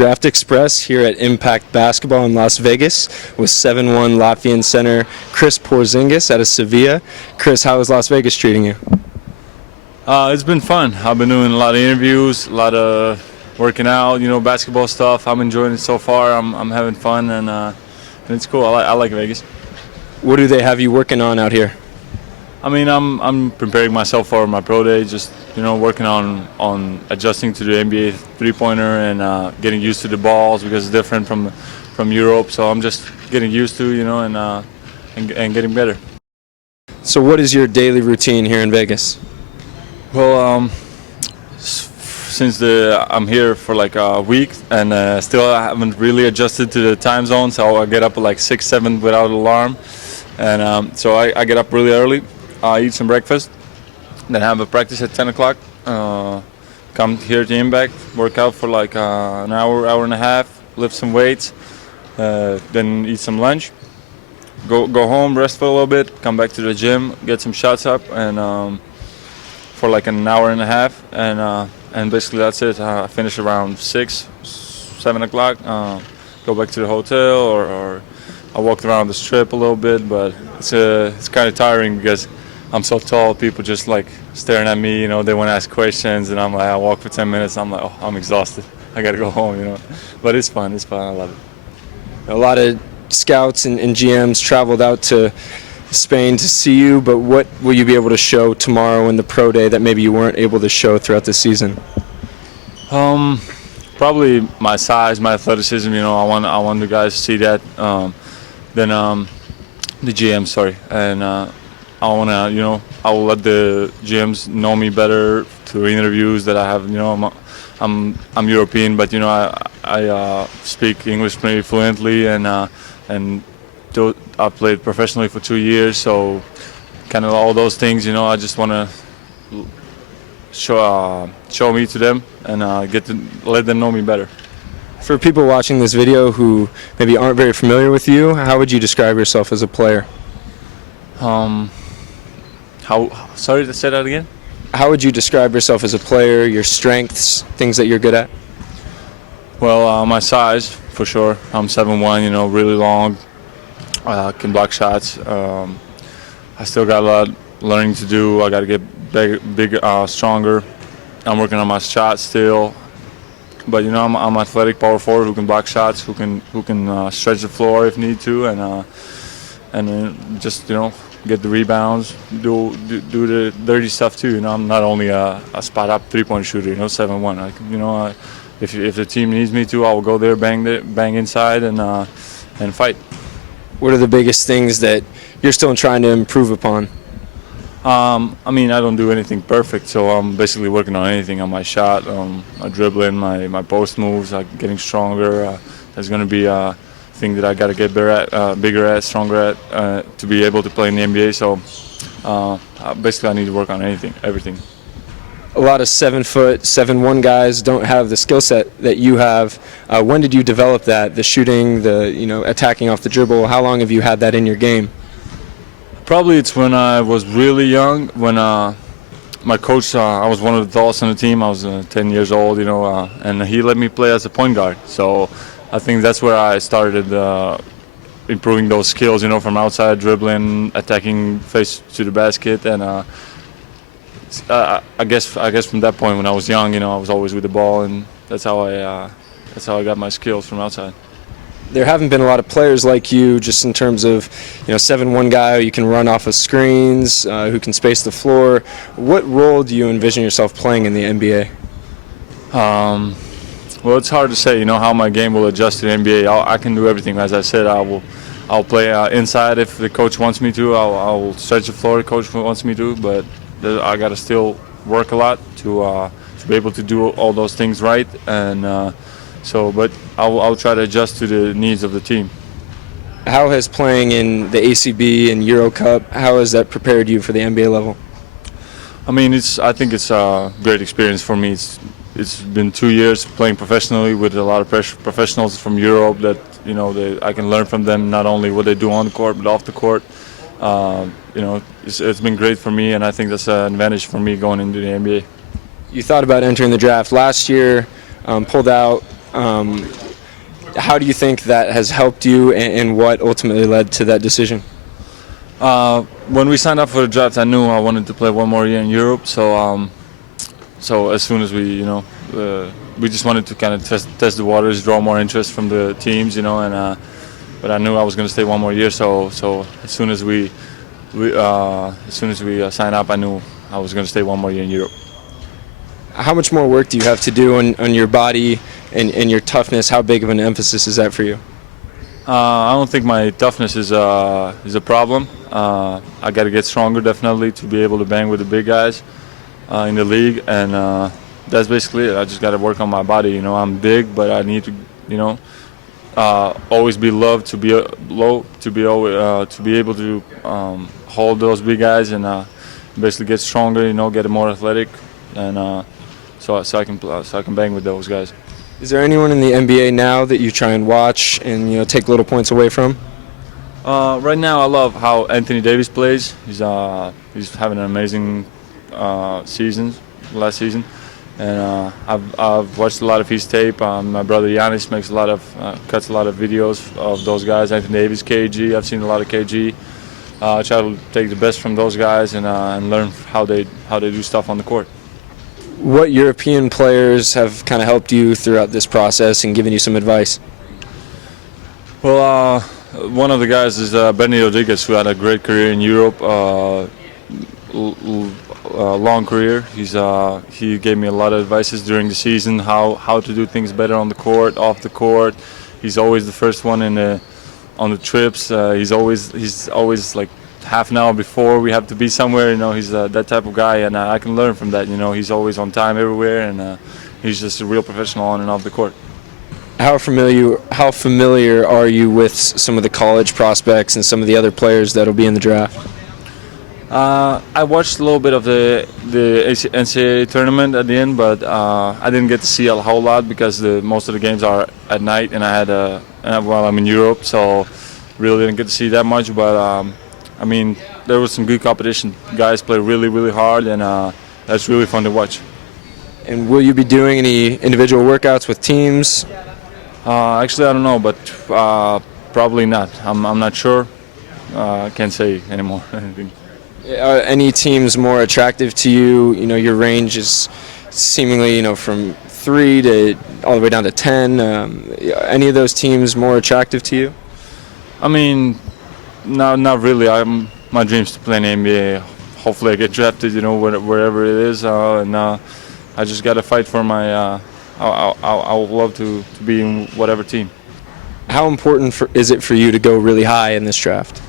DraftExpress here at Impact Basketball in Las Vegas with 7-1 Latvian center Kristaps Porzingis out of Sevilla. Chris, how is Las Vegas treating you? It's been fun. I've been doing a lot of interviews, a lot of working out, basketball stuff. I'm enjoying it so far. I'm having fun, and it's cool. I like Vegas. What do they have you working on out here? I mean, I'm preparing myself for my pro day, just working on adjusting to the NBA three-pointer and getting used to the balls because it's different from Europe. So I'm just getting used to, and getting better. So what is your daily routine here in Vegas? Well, since I'm here for like a week and still I haven't really adjusted to the time zone, so I get up at like 6, 7 without an alarm, and so I get up really early. I eat some breakfast, then have a practice at 10 o'clock. Come here to Impact, work out for like an hour, hour and a half, lift some weights, then eat some lunch. Go home, rest for a little bit, come back to the gym, get some shots up, and for like an hour and a half, and basically that's it. I finish around 6, 7 o'clock. Go back to the hotel, or I walked around the strip a little bit, but it's kind of tiring because I'm so tall. People just like staring at me. They want to ask questions, and I'm like, I walk for 10 minutes. I'm like, oh, I'm exhausted. I gotta go home. But it's fun. It's fun. I love it. A lot of scouts and GMs traveled out to Spain to see you, but what will you be able to show tomorrow in the pro day that maybe you weren't able to show throughout the season? Probably my size, my athleticism. I want the guys to see that. Then the GM, sorry, and I want to, I will let the GMs know me better through interviews that I have. I'm European, but I speak English pretty fluently, and I played professionally for 2 years, so kind of all those things. I just want to show me to them and let them know me better. For people watching this video who maybe aren't very familiar with you, how would you describe yourself as a player? Sorry to say that again? How would you describe yourself as a player, your strengths, things that you're good at? Well, my size, for sure. I'm 7'1", really long, can block shots. I still got a lot of learning to do. I got to get big, stronger. I'm working on my shots still. But I'm athletic power forward who can block shots, who can stretch the floor if need to, and just get the rebounds, do the dirty stuff too. I'm not only a spot up 3-point shooter, 7'1". If the team needs me to, I will go there, bang inside, and fight. What are the biggest things that you're still trying to improve upon? I mean, I don't do anything perfect, so I'm basically working on anything, on my shot, my dribbling, my post moves, getting stronger. That's going to be a thing that I got to get bigger at, stronger at, to be able to play in the NBA. So basically I need to work on everything. A lot of 7', 7'1" guys don't have the skill set that you have. When did you develop that? The shooting, the attacking off the dribble. How long have you had that in your game? Probably it's when I was really young, when my coach, I was one of the tallest on the team. I was 10 years old, and he let me play as a point guard. So I think that's where I started improving those skills, from outside dribbling, attacking face to the basket, and I guess from that point when I was young, I was always with the ball, and that's how I got my skills from outside. There haven't been a lot of players like you, just in terms of 7'1" guy you can run off of screens, who can space the floor. What role do you envision yourself playing in the NBA? Well, it's hard to say, how my game will adjust to the NBA. I can do everything. As I said, I'll play inside if the coach wants me to. I'll stretch the floor if the coach wants me to. But I got to still work a lot to be able to do all those things right. And but I'll try to adjust to the needs of the team. How has playing in the ACB and Euro Cup, how has that prepared you for the NBA level? I mean, I think it's a great experience for me. It's been 2 years playing professionally with a lot of professionals from Europe that I can learn from them, not only what they do on the court but off the court. It's been great for me, and I think that's an advantage for me going into the NBA. You thought about entering the draft last year, pulled out How do you think that has helped you, and what ultimately led to that decision? When we signed up for the draft, I knew I wanted to play one more year in Europe. So as soon as we just wanted to kind of test the waters, draw more interest from the teams, but I knew I was going to stay one more year. So as soon as we signed up, I knew I was going to stay one more year in Europe. How much more work do you have to do on your body and your toughness? How big of an emphasis is that for you? I don't think my toughness is a problem. I got to get stronger definitely to be able to bang with the big guys in the league, and that's basically it. I just got to work on my body. I'm big, but I need to, always be loved to be low, to be able to hold those big guys and basically get stronger. Get more athletic, and so I can bang with those guys. Is there anyone in the NBA now that you try and watch and take little points away from? Right now, I love how Anthony Davis plays. He's having an amazing season, last season, and I've watched a lot of his tape. My brother Giannis cuts a lot of videos of those guys. Anthony Davis, KG. I've seen a lot of KG. I try to take the best from those guys and learn how they do stuff on the court. What European players have kind of helped you throughout this process and given you some advice? Well, one of the guys is Benny Rodriguez, who had a great career in Europe, long career. He gave me a lot of advices during the season, how to do things better on the court, off the court. He's always the first one on the trips. He's always like half an hour before we have to be somewhere. He's that type of guy, and I can learn from that. He's always on time everywhere, and he's just a real professional on and off the court. How familiar are you with some of the college prospects and some of the other players that'll be in the draft? I watched a little bit of the NCAA tournament at the end, but I didn't get to see a whole lot because most of the games are at night, and I'm in Europe, so really didn't get to see that much. But there was some good competition. Guys play really, really hard, and that's really fun to watch. And will you be doing any individual workouts with teams? Actually, I don't know, but probably not. I'm not sure. I can't say anymore. Are any teams more attractive to you? Your range is seemingly, from 3 to all the way down to 10. Any of those teams more attractive to you? No, not really. My dream is to play in the NBA. Hopefully I get drafted, wherever it is, and I just got to fight for my. I would love to be in whatever team. How important is it for you to go really high in this draft?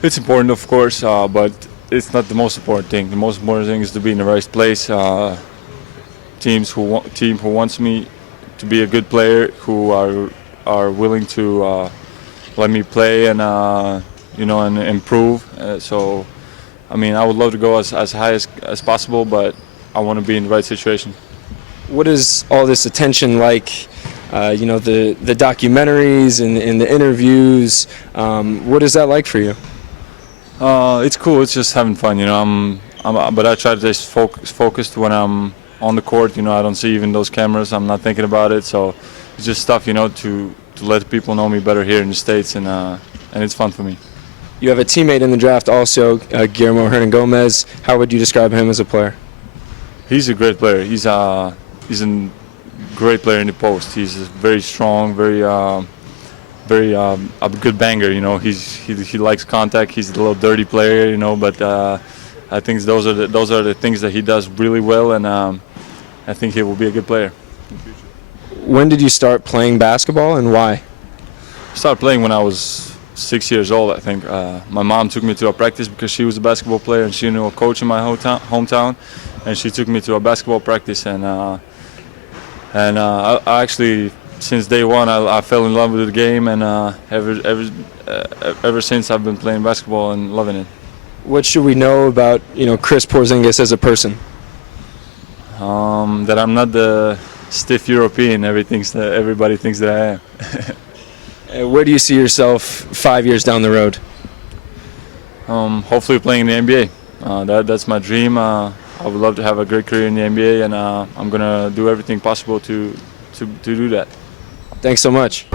It's important, of course, but it's not the most important thing. The most important thing is to be in the right place. Team who wants me to be a good player, who are willing to let me play and and improve. So, I would love to go as high as possible, but I want to be in the right situation. What is all this attention like? The documentaries and the interviews. What is that like for you? It's cool. It's just having fun, but I try to stay focused when I'm on the court. I don't see even those cameras. I'm not thinking about it. So it's just stuff, to let people know me better here in the States, and it's fun for me. You have a teammate in the draft also, Guillermo Hernandez. How would you describe him as a player? He's a great player. He's a great player in the post. He's very strong, very a good banger. He likes contact. He's a little dirty player, but I think those are the things that he does really well, and I think he will be a good player in the future. When did you start playing basketball, and why? I started playing when I was 6 years old, I think. My mom took me to a practice because she was a basketball player and she knew a coach in my hometown, and she took me to a basketball practice, and I actually, since day one, I fell in love with the game, and ever since I've been playing basketball and loving it. What should we know about Kristaps Porzingis as a person? That I'm not the stiff European everybody thinks that I am. Where do you see yourself 5 years down the road? Hopefully playing in the NBA. That's my dream. I would love to have a great career in the NBA, and I'm gonna do everything possible to to do that. Thanks so much.